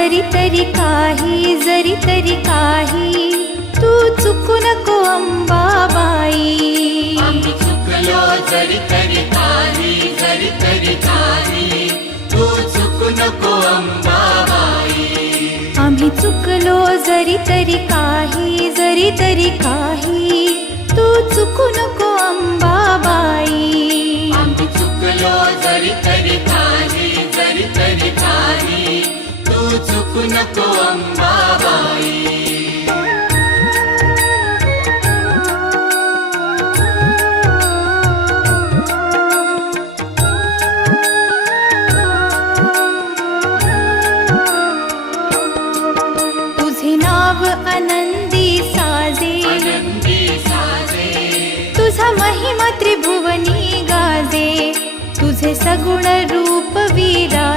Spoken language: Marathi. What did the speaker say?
जरी तरी काही तू चुकू नको अंबाबाई. आम्ही चुकलो जरी तरी काही तू चुकू नको अंबाबाई. आम्ही चुकलो जरी तरी काही तू चुकू नको अंबाबाई. आम्ही चुकलो जरी तरी काही तू चुकू नको अंबाबाई. तुझे नाव आनंदी साजे, तुझा महिमा त्रिभुवनी गाजे. तुझे सगुण रूप विराजे.